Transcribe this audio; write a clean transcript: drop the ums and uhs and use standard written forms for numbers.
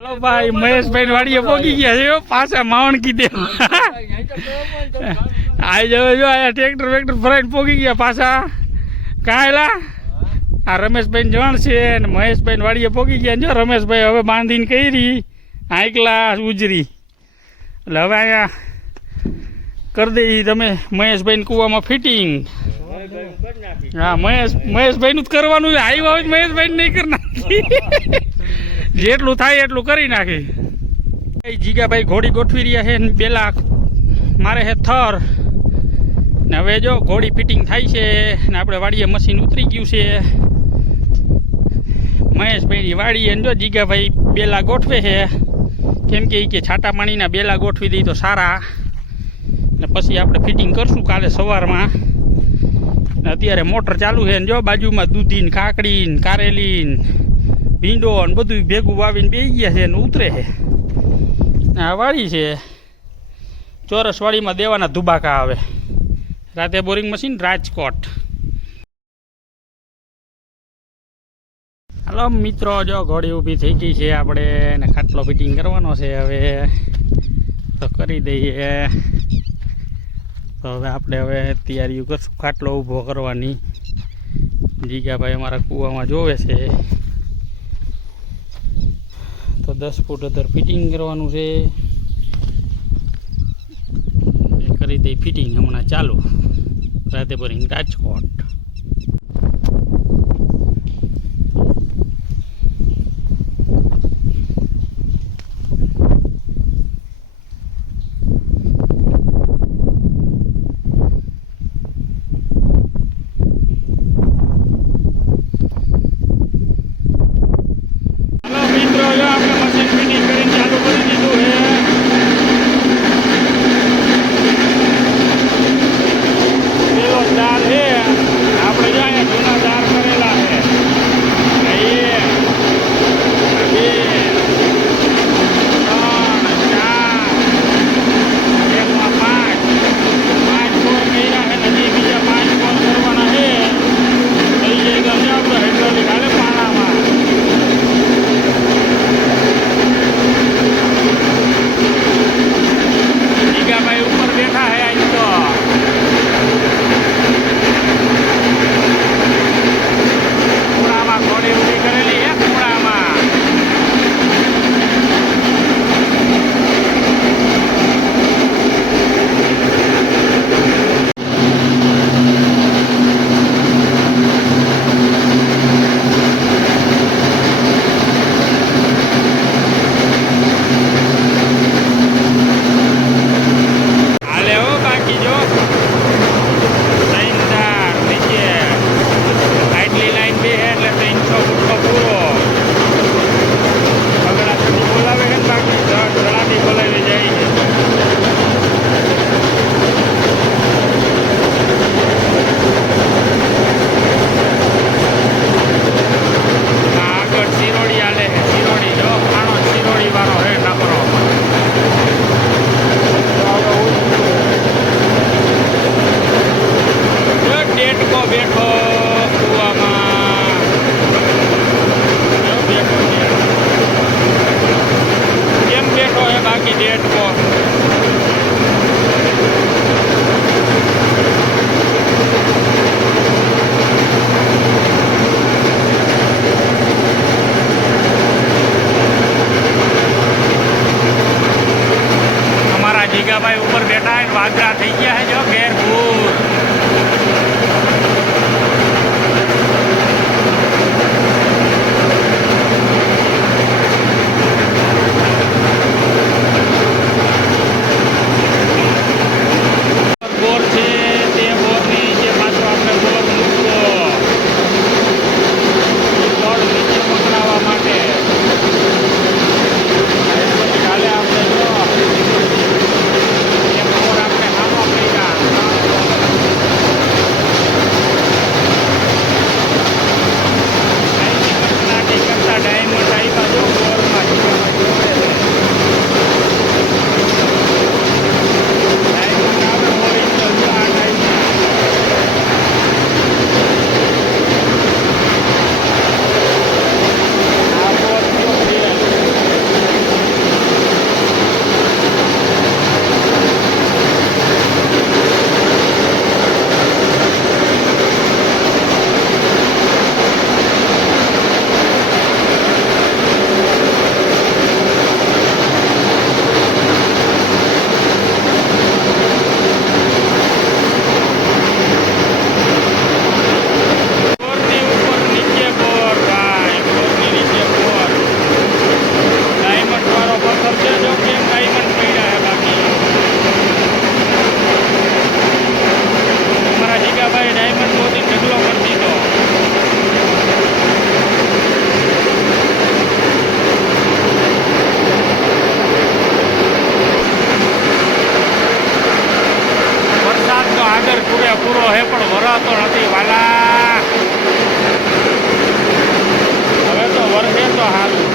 Hello भाई महेश भाई वाड़ी पोगी गया है पासा मावण की दे आई जाओ जो आया ट्रेक्टर वेक्टर भराई पोगी गया पासा कहाँ एला आ रमेश भाई जवान से महेश भाई वाड़ी पोगी गया जो रमेश भाई हवे बांधीने कई रही आईकला उजरी એટલે હવે અહીંયા કરી દઈ તમે મહેશભાઈ કુવામાં ફિટિંગ હા મહેશભાઈ નું જ કરવાનું આવ્યા હોય મહેશભાઈ નહીં કરી નાખી જેટલું થાય એટલું કરી નાખી જીગાભાઈ ઘોડી ગોઠવી રહ્યા છે ને પેલા મારે છે થર ને હવે જો ઘોડી ફિટિંગ થાય છે ને આપણે વાડીએ મશીન ઉતરી ગયું છે મહેશભાઈની વાડીએ જો જીગાભાઈ બેલા ગોઠવે છે કેમ કે છાટા પાણીના બેલા ગોઠવી દઈ તો સારા ને પછી આપણે ફિટિંગ કરશું કાલે સવારમાં ને અત્યારે મોટર ચાલુ છે ને જો બાજુમાં દૂધી ને કાકડી ને કારેલી ને ભીંડો ને બધું ભેગું વાવીને બેસી ગયા છે ને ઉતરે છે આ વાડી છે ચોરસ વાડીમાં દેવાના ધુબાકા આવે રાતે બોરિંગ મશીન રાજકોટ હાલો મિત્રો જો ઘોડી ઊભી થઈ ગઈ છે આપણે ને ખાટલો ફિટિંગ કરવાનો છે હવે તો કરી દઈએ તો હવે આપણે હવે તૈયારીઓ કરશું ખાટલો ઊભો કરવાની જીગાભાઈ અમારા કૂવામાં જોવે છે તો 10 ફૂટ અંદર ફિટિંગ કરવાનું છે કરી દઈ ફિટિંગ હમણાં ચાલુ રાતે બોરિંગ રાજકોટ જીગાભાઈ ઉપર બેઠા વાગરા થઈ ગયા છે જો ઘેરપુર બોર છે તે બોરની જે પાછો આપણે બોર મૂકવો લોડ નીચે પકડાવવા માટે કાલે આપણે જો પૂરો હે પણ વરાતો નથી વાલા. હવે તો વરસે તો સારું.